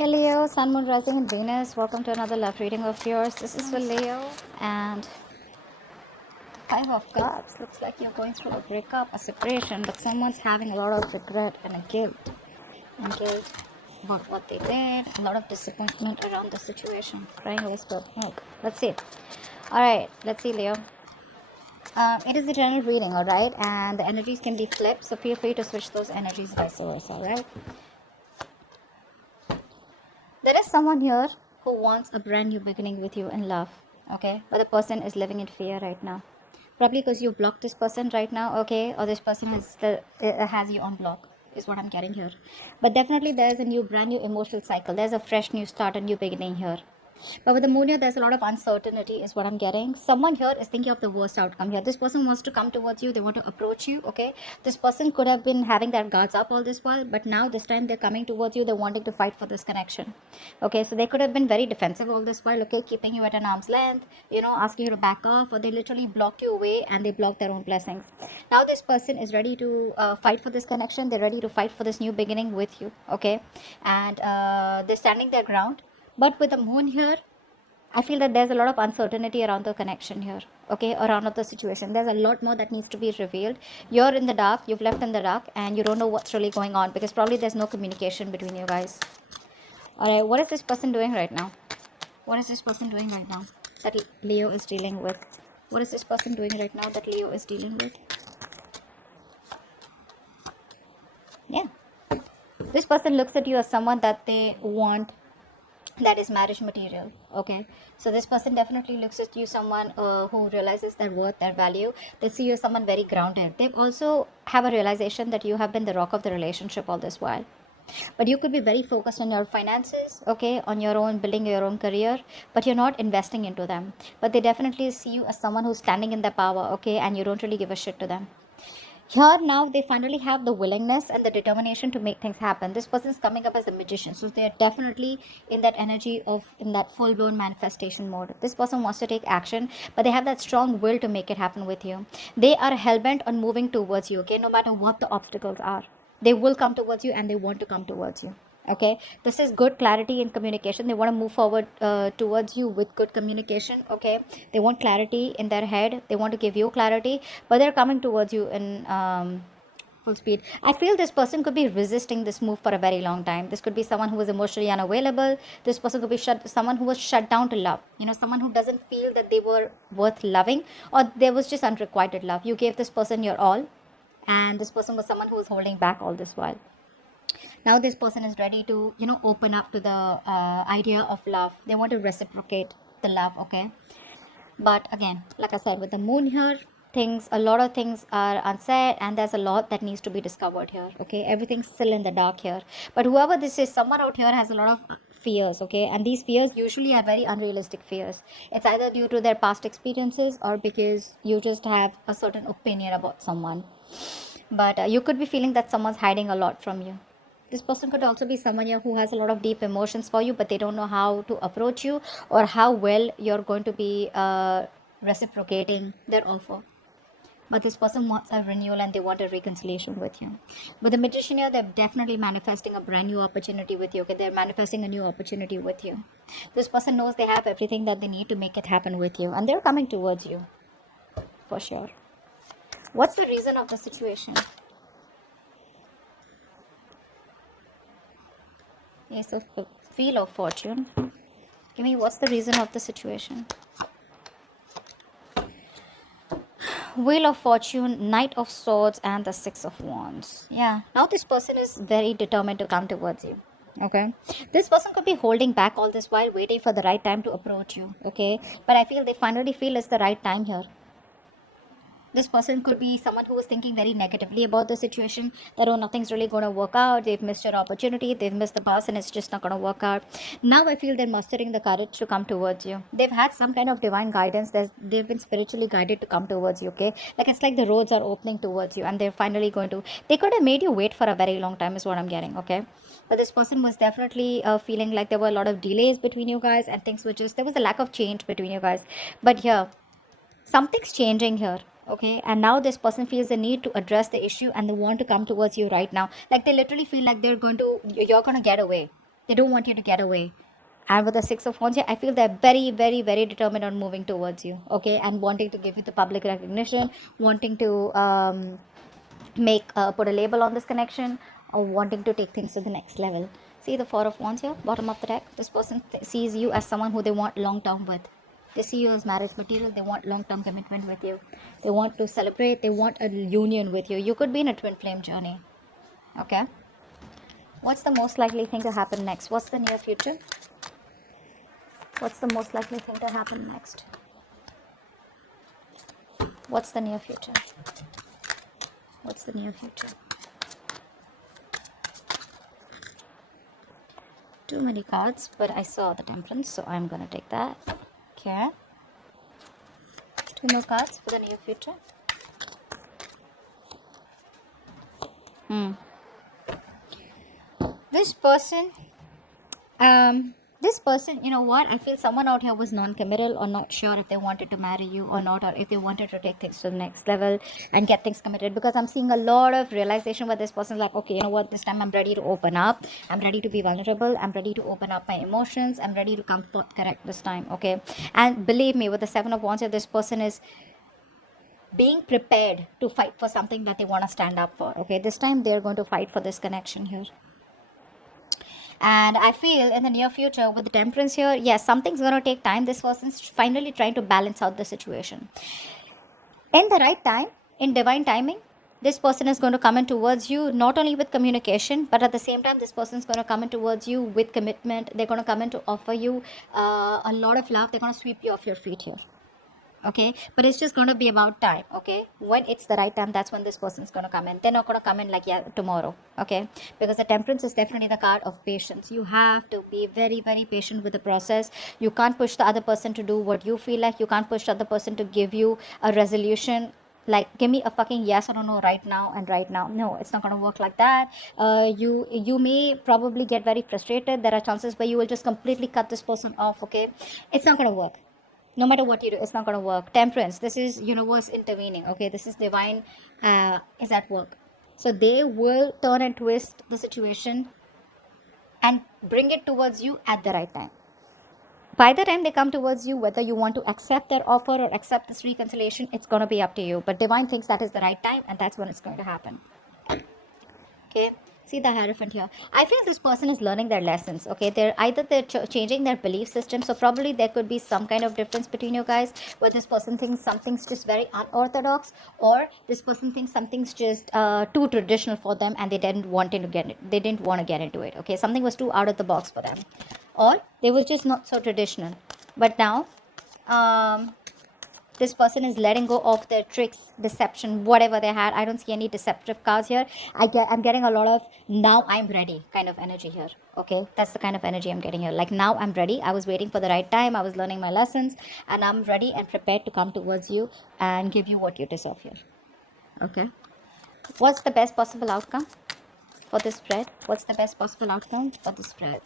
Hey Leo, Sun, Moon, Rising, and Venus. Welcome to another love reading of yours. This is for Leo, and Five of Cups. Looks like you're going through a breakup, a separation, but someone's having a lot of regret and a guilt. And guilt about what they did, a lot of disappointment around the situation. Crying over spilled milk. Let's see. Alright, let's see, Leo. It is a general reading, alright? And the energies can be flipped, so feel free to switch those energies vice versa, alright? There is someone here who wants a brand new beginning with you in love, okay? But the person is living in fear right now. Probably because you blocked this person right now, okay? Or this person has you on block, is what I'm getting here. But definitely there is a new, brand new emotional cycle. There's a fresh new start, a new beginning here. But with the moon here, there's a lot of uncertainty is what I'm getting. Someone here is thinking of the worst outcome here. This person wants to come towards you. They want to approach you, okay? This person could have been having their guards up all this while, but now this time they're coming towards you. They're wanting to fight for this connection, okay? So they could have been very defensive all this while, okay? Keeping you at an arm's length, asking you to back off, or they literally block you away and they block their own blessings. Now this person is ready to fight for this connection. They're ready to fight for this new beginning with you, okay? And they're standing their ground. But with the moon here, I feel that there's a lot of uncertainty around the connection here, okay, around the situation. There's a lot more that needs to be revealed. You're in the dark, you've left in the dark, and you don't know what's really going on because probably there's no communication between you guys. Alright, what is this person doing right now? What is this person doing right now that Leo is dealing with? What is this person doing right now that Leo is dealing with? Yeah. This person looks at you as someone that they want, that is marriage material, okay? So this person definitely looks at you someone who realizes their worth, their value. They see you as someone very grounded. They also have a realization that you have been the rock of the relationship all this while. But you could be very focused on your finances, okay, on your own, building your own career, but you're not investing into them. But they definitely see you as someone who's standing in their power, okay, and you don't really give a shit to them. Here now they finally have the willingness and the determination to make things happen. This person is coming up as a magician, so they're definitely in that energy of in that full-blown manifestation mode. This person wants to take action, but they have that strong will to make it happen with you. They are hell-bent on moving towards you, okay, no matter what the obstacles are. They will come towards you and they want to come towards you, okay? This is good clarity in communication. They want to move forward towards you with good communication, okay? They want clarity in their head. They want to give you clarity, but they're coming towards you in full speed. I feel this person could be resisting this move for a very long time. This could be someone who was emotionally unavailable. This person could be someone who was shut down to love, someone who doesn't feel that they were worth loving, or there was just unrequited love. You gave this person your all, and this person was someone who was holding back all this while. Now this person is ready to open up to the idea of love. They want to reciprocate the love, okay? But again, like I said, with the moon here, a lot of things are unsaid, and there's a lot that needs to be discovered here, okay? Everything's still in the dark here. But whoever this is, someone out here has a lot of fears, okay? And these fears usually are very unrealistic fears. It's either due to their past experiences or because you just have a certain opinion about someone. But you could be feeling that someone's hiding a lot from you. This person could also be someone here who has a lot of deep emotions for you, but they don't know how to approach you or how well you're going to be reciprocating their offer. But this person wants a renewal and they want a reconciliation with you. But the magician here, they're definitely manifesting a brand new opportunity with you. Okay, they're manifesting a new opportunity with you. This person knows they have everything that they need to make it happen with you, and they're coming towards you for sure. What's the reason of the situation? Ace of the Wheel of Fortune. Give me what's the reason of the situation. Wheel of Fortune, Knight of Swords, and the Six of Wands. Yeah, now this person is very determined to come towards you. Okay, this person could be holding back all this while waiting for the right time to approach you. Okay, but I feel they finally feel it's the right time here. This person could be someone who is thinking very negatively about the situation, that nothing's really going to work out, they've missed your opportunity, they've missed the bus, and it's just not going to work out. Now I feel they're mustering the courage to come towards you. They've had some kind of divine guidance. They've been spiritually guided to come towards you, okay? Like it's like the roads are opening towards you and they're finally going to, they could have made you wait for a very long time is what I'm getting, okay? But this person was definitely feeling like there were a lot of delays between you guys, and things were just, there was a lack of change between you guys. But here, something's changing here, okay? And now this person feels the need to address the issue and they want to come towards you right now. Like they literally feel like you're going to get away. They don't want you to get away. And with the Six of Wands here, I feel they're very, very, very determined on moving towards you, okay, and wanting to give you the public recognition, wanting to make put a label on this connection, or wanting to take things to the next level. See the Four of Wands here, bottom of the deck. This person sees you as someone who they want long term with. They see you as marriage material. They want long term commitment with you. They want to celebrate. They want a union with you. You could be in a twin flame journey. Okay. What's the most likely thing to happen next? What's the near future? What's the most likely thing to happen next? What's the near future? What's the near future? Too many cards, but I saw the Temperance, so I'm gonna take that. Okay. 2 more cards for the near future. This person, you know what? I feel someone out here was non-committal or not sure if they wanted to marry you or not, or if they wanted to take things to the next level and get things committed, because I'm seeing a lot of realization where this person's like, okay, you know what? This time I'm ready to open up. I'm ready to be vulnerable. I'm ready to open up my emotions. I'm ready to come forth correct this time, okay? And believe me, with the Seven of Wands here, this person is being prepared to fight for something that they want to stand up for, okay? This time they're going to fight for this connection here. And I feel in the near future with the Temperance here, yes, something's going to take time. This person's finally trying to balance out the situation. In the right time, in divine timing, this person is going to come in towards you, not only with communication, but at the same time, this person is going to come in towards you with commitment. They're going to come in to offer you a lot of love. They're going to sweep you off your feet here. Okay, but it's just going to be about time. Okay, when it's the right time, that's when this person's going to come in. They're not going to come in like, yeah, tomorrow. Okay, because the Temperance is definitely the card of patience. You have to be very, very patient with the process. You can't push the other person to do what you feel like. You can't push the other person to give you a resolution like, give me a fucking yes or no right now and right now. No, it's not going to work like that. You may probably get very frustrated. There are chances where you will just completely cut this person off. Okay, it's not going to work. No matter what you do, it's not going to work. Temperance, this is universe intervening, okay? This is divine is at work. So they will turn and twist the situation and bring it towards you at the right time. By the time they come towards you, whether you want to accept their offer or accept this reconciliation, it's going to be up to you. But divine thinks that is the right time, and that's when it's going to happen. Okay, see the Hierophant here. I feel this person is learning their lessons. Okay, they're changing their belief system. So probably there could be some kind of difference between you guys, where this person thinks something's just very unorthodox, or this person thinks something's just too traditional for them, and they didn't want to get it. They didn't want to get into it. Okay, something was too out of the box for them, or they were just not so traditional. But now, this person is letting go of their tricks, deception, whatever they had. I don't see any deceptive cards here. I'm getting a lot of now I'm ready kind of energy here. Okay, that's the kind of energy I'm getting here. Like, now I'm ready. I was waiting for the right time. I was learning my lessons, and I'm ready and prepared to come towards you and give you what you deserve here. Okay, what's the best possible outcome for this spread? What's the best possible outcome for this spread?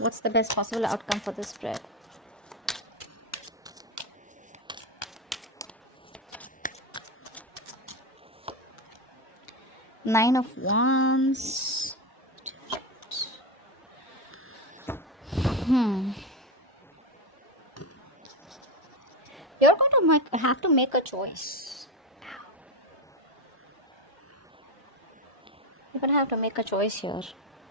What's the best possible outcome for this spread? Nine of Wands. You're going to have to make a choice. You're going to have to make a choice here.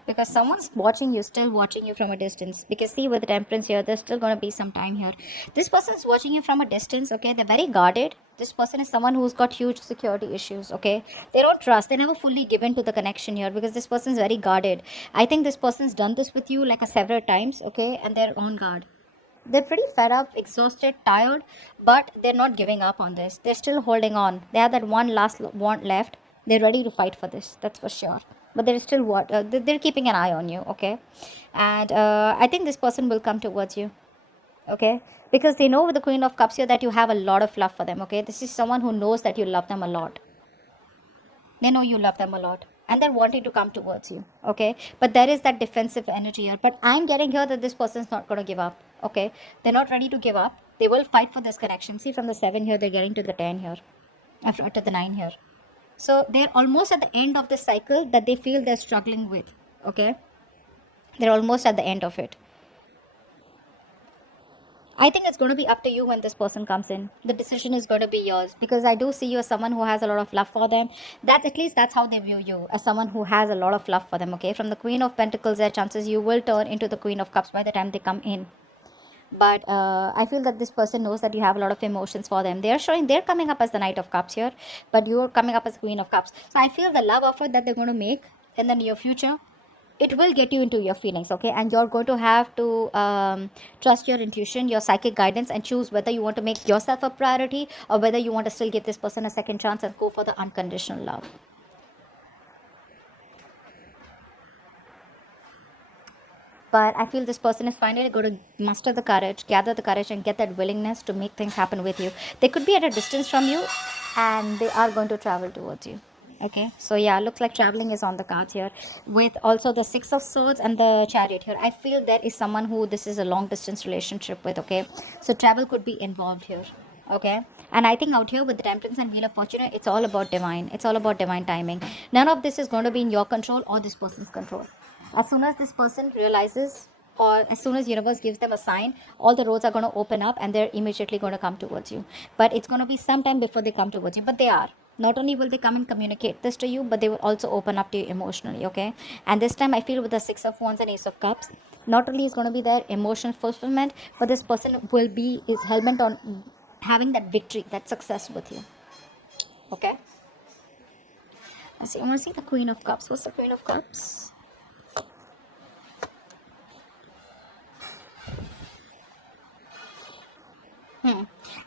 Because someone's watching you, still watching you from a distance. Because see, with the Temperance here, there's still going to be some time here. This person's watching you from a distance, okay? They're very guarded. This person is someone who's got huge security issues, okay? They don't trust. They never fully give in to the connection here because this person's very guarded. I think this person's done this with you like several times, okay? And they're on guard. They're pretty fed up, exhausted, tired, but they're not giving up on this. They're still holding on. They have that one last want left. They're ready to fight for this, that's for sure. But they're still they're keeping an eye on you, okay? And I think this person will come towards you, okay? Because they know with the Queen of Cups here that you have a lot of love for them, okay? This is someone who knows that you love them a lot. They know you love them a lot, and they're wanting to come towards you, okay? But there is that defensive energy here. But I'm getting here that this person's not going to give up. Okay, they're not ready to give up. They will fight for this connection. See, from the 7 here, they're getting to the 10 here, after to the 9 here. So they're almost at the end of the cycle that they feel they're struggling with. Okay, they're almost at the end of it. I think it's going to be up to you when this person comes in. The decision is going to be yours, because I do see you as someone who has a lot of love for them. That's, at least that's how they view you, as someone who has a lot of love for them. Okay, from the Queen of Pentacles, there are chances you will turn into the Queen of Cups by the time they come in. But I feel that this person knows that you have a lot of emotions for them. They're showing, they're coming up as the Knight of Cups here, but you're coming up as Queen of Cups. So I feel the love offer that they're going to make in the near future, it will get you into your feelings. Okay, and you're going to have to trust your intuition, your psychic guidance, and choose whether you want to make yourself a priority, or whether you want to still give this person a second chance and go for the unconditional love. But I feel this person is finally going to muster the courage, gather the courage, and get that willingness to make things happen with you. They could be at a distance from you, and they are going to travel towards you. Okay, so yeah, looks like traveling is on the cards here, with also the Six of Swords and the Chariot here. I feel there is someone who this is a long distance relationship with. Okay, so travel could be involved here. Okay, and I think out here with the Temperance and Wheel of Fortune, it's all about divine. It's all about divine timing. None of this is going to be in your control or this person's control. As soon as this person realizes, or as soon as universe gives them a sign, all the roads are going to open up and they're immediately going to come towards you. But it's going to be some time before they come towards you, but they are. Not only will they come and communicate this to you, but they will also open up to you emotionally. Okay, and this time I feel with the Six of Wands and Ace of Cups, not only is going to be their emotional fulfillment, but this person will be is hell bent on having that victory, that success with you. Okay, I want to see the Queen of Cups. What's the Queen of Cups?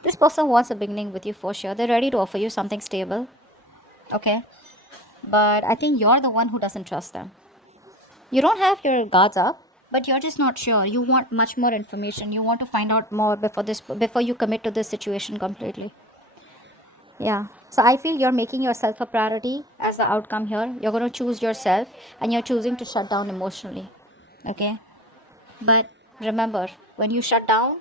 This person wants a beginning with you for sure. They're ready to offer you something stable. Okay, but I think you're the one who doesn't trust them. You don't have your guards up, but you're just not sure. You want much more information. You want to find out more before you commit to this situation completely. Yeah, so I feel you're making yourself a priority as the outcome here. You're going to choose yourself, and you're choosing to shut down emotionally. Okay, but remember, when you shut down,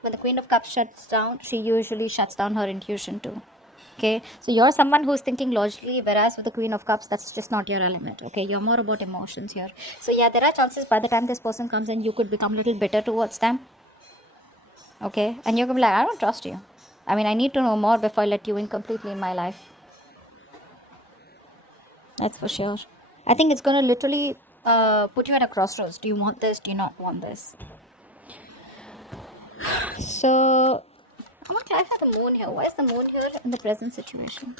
when the Queen of Cups shuts down, she usually shuts down her intuition too. Okay, so you're someone who's thinking logically, whereas with the Queen of Cups, that's just not your element. Okay, you're more about emotions here. So yeah, there are chances by the time this person comes in, you could become a little bitter towards them. Okay, and you're gonna be like, I don't trust you. I mean, I need to know more before I let you in completely in my life. That's for sure. I think it's gonna literally put you at a crossroads. Do you want this? Do you not want this? So I want to clarify the moon here. Why is the moon here in the present situation?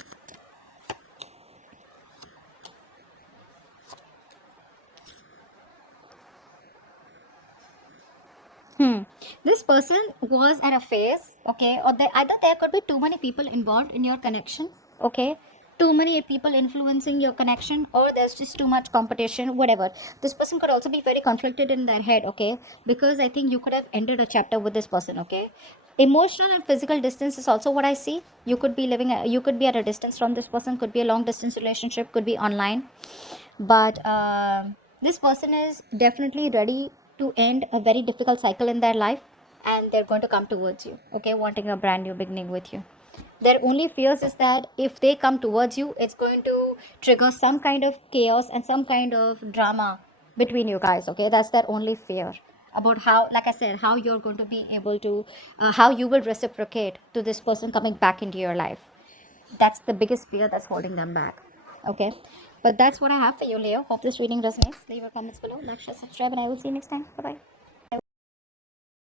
This person was at a phase, okay, or either there could be too many people involved in your connection, okay, too many people influencing your connection, or there's just too much competition, whatever. This person could also be very conflicted in their head, okay, because I think you could have ended a chapter with this person. Okay, emotional and physical distance is also what I see. You could be you could be at a distance from this person, could be a long distance relationship, could be online, but this person is definitely ready to end a very difficult cycle in their life, and they're going to come towards you, okay, wanting a brand new beginning with you. Their only fears is that if they come towards you, it's going to trigger some kind of chaos and some kind of drama between you guys. Okay, that's their only fear about how, like I said, how you're going to be able to how you will reciprocate to this person coming back into your life. That's the biggest fear that's holding them back. Okay, but that's what I have for you, Leo. Hope this reading resonates. Leave your comments below, like, share, subscribe, and I will see you next time. Bye bye.